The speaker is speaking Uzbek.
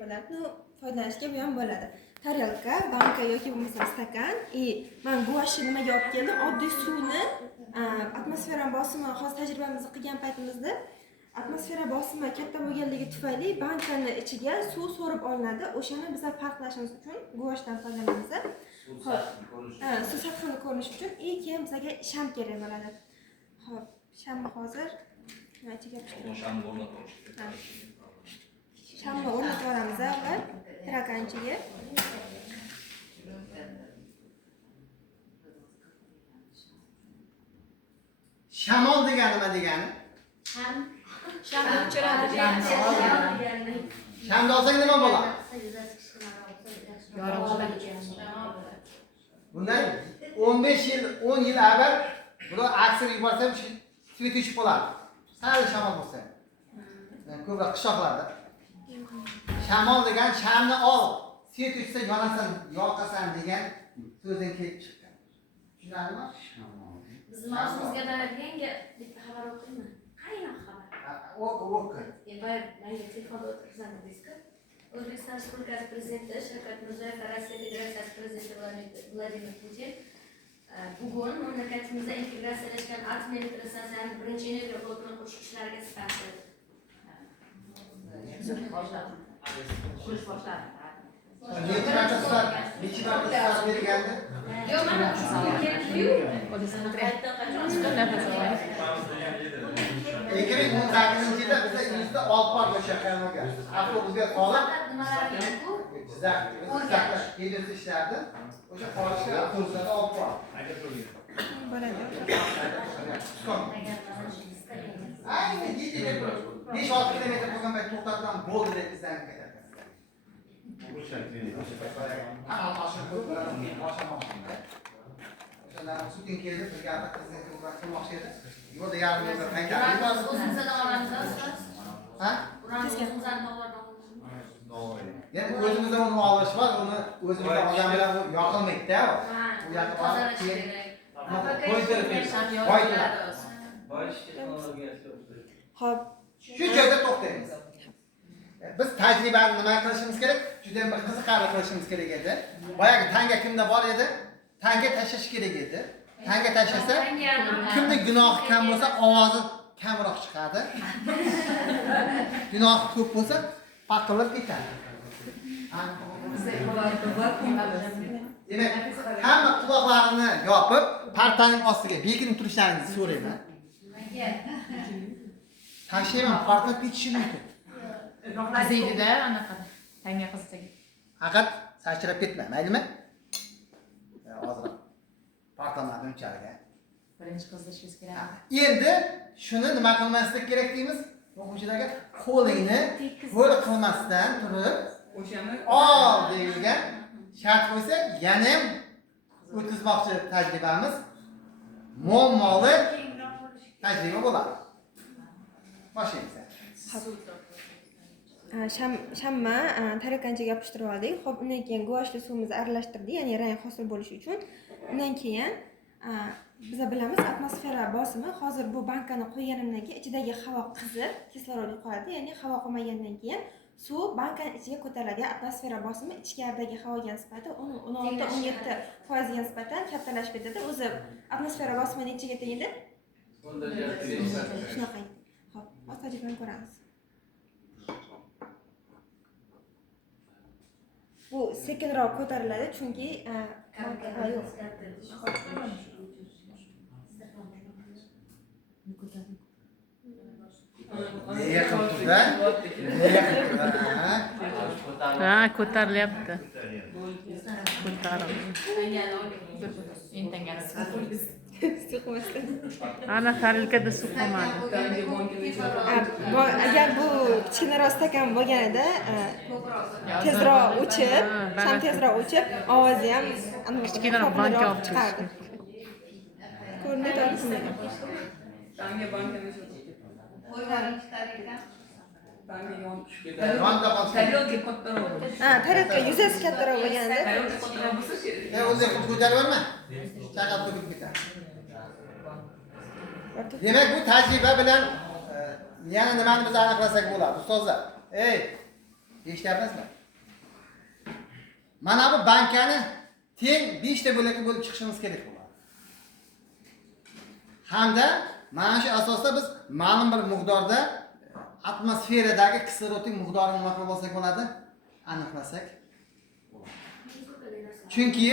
Bularni foydalanishga ham bo'ladi. Tarelka, banka yoki bo'lmasa stakan, men guvoshni nimaga olib keldim? Oddiy suvni atmosfera bosimi hozir tajribamizni qilgan paytimizda atmosfera bosimi katta bo'lganligi tufayli bankani ichiga suv so'rib olinadi. O'shani biz farqlashimiz uchun guvoshdan foydalanamiz. Suv sathini ko'rish uchun keyin bizga sham kerak bo'ladi. Xo'p, shamni hozir nima ichiga qo'shtiramiz? Shamni o'rnatib olamiz avval tirakanchiga. Shamol degani nima degani? Shamni o'chiradi degani. Shamni olsak nima bo'ladi? Bundan 15 yil, 10 yil avval bular aksini yuborsam svet o'chib qoladi. Sal shamol bo'lsa. Ko'proq qishloqlarda. Shamol degan shamni ol, svet o'chsa yonasan, yoqasan degan so'zdan kelib chiqqan. Tushunarlimi? Bizni mavzumizga doir bitta xabar o'qiymi? Qaynoq xabar? O'qi. Menga telefonda o'tirsangiz deysiz-ku. O'zbekiston Respublikasi Prezidenti Shavkat Mirziyoyev va Rossiya Federatsiyasi Prezidenti Vladimir Putin bugun mamlakatimizda integratsiyalashgan atom elektrostansiyasining birinchi energiya blokini qurish ishlariga startladi. Qurish boshladi. Necha marta start bergandi? Yo'q, mana shu keldi-yu. 2018-yilda bizda yuzda 6 bor bo'shagan bo'lgan. Avtobusga qolib, Jizzaxda kelib ishlardi. O'sha qolishga avtobuslarda olib bor. Bo'ladi. Ayni 5-6 kilometr bo'lgan payt to'xtatdan bo'ldi deb bizdan ketadi. Sutin keldi, birga qizni ko'proq qilmoqchi edi. Yo'lda yarim yo'lda qaytardi. O'zimizdan olamizmi? Ha? O'zimizdan Yani o'zimizdan uni olish bor, uni o'zimizdan olgan bilan yoqilmaydi-da. U yoqqa tozalash kerak. Xo'p, Shu joyda to'xtaymiz. Biz tajribani nima qilishimiz kerak? Juda ham bir qiziqarli qilishimiz kerak edi. Boyagi tanga kimda bor edi? Tanga tashlash kerak edi. Tanga tashlasa, kimning gunohi kam bo'lsa, ovozi kamroq chiqadi. Gunohi ko'p bo'lsa, paqilib ketadi. Demak, hamma quloqlarini yopib, partaning ostiga bekinib turishlaringizni so'rayman. Tashlayman, parta ketishi mumkin. Qiziydi-da, anaqa. Tanga qizchaga. Faqat sachrab ketma, maylimi? Hozir partalarni unchalik. Birinchi qizlashingiz kerak. Endi shuni nima qilmaslik kerak deymiz? O'quvchilarga qo'lingni qo'l qilmasdan turib, o'shani ol deyilgan shart qo'ysa, yana ham o'tkazmoqchi tajribamiz muammoli tajriba bo'ladi. Boshlaymiz. Shamma tarakanchaga yopishtirib oldik. Xo'p, undan keyin guvoshli suvimizni aralashtirdik, ya'ni rang hosil bo'lishi uchun. Undan keyin biz bilamiz, atmosfera bosimi hozir bu bankani qo'yganimdan keyin ichidagi havo qizib, kislorod yo'qoladi, ya'ni havo qolmagandan keyin suv bankani ichiga ko'tariladi. Atmosfera bosimi ichkaridagi havoga nisbatan 16-17% ga nisbatan kattalashib ketadi. O'zi atmosfera bosimi nechaga teng edi? Shunaqa. Xo'p, hozir tajribani ko'ramiz. Bu sekinroq ko'tariladi, chunki Ko'tarilyapti. Ko'tarildi. Intangani. Ana tarelkada suv qolmadi. Agar bu kichkinaroq stakan bo'lganida tezroq o'chib, sham tezroq o'chib, ovozi ham Kichkinaroq banka olib chiqardi. Ko'rinadi. Tanga bankani shu. Tarelka kattaroq. Tarelka yuzasi kattaroq bo'lganda. O'zi ko'tarib olma. Chaqab to'kib ketadi. Demak, bu tajriba bilan yana nimani biz aniqlasak bo'ladi, ustozlar. Eshityapsizmi? Mana bu bankani teng 5 ta bo'lakka bo'lib chiqishimiz kerak bo'ladi. Hamda mana shu asosda biz ma'lum bir miqdorda atmosferadagi kislorodning miqdorini nima qilib olsak bo'ladi? Aniqlasak bo'ladi. Chunki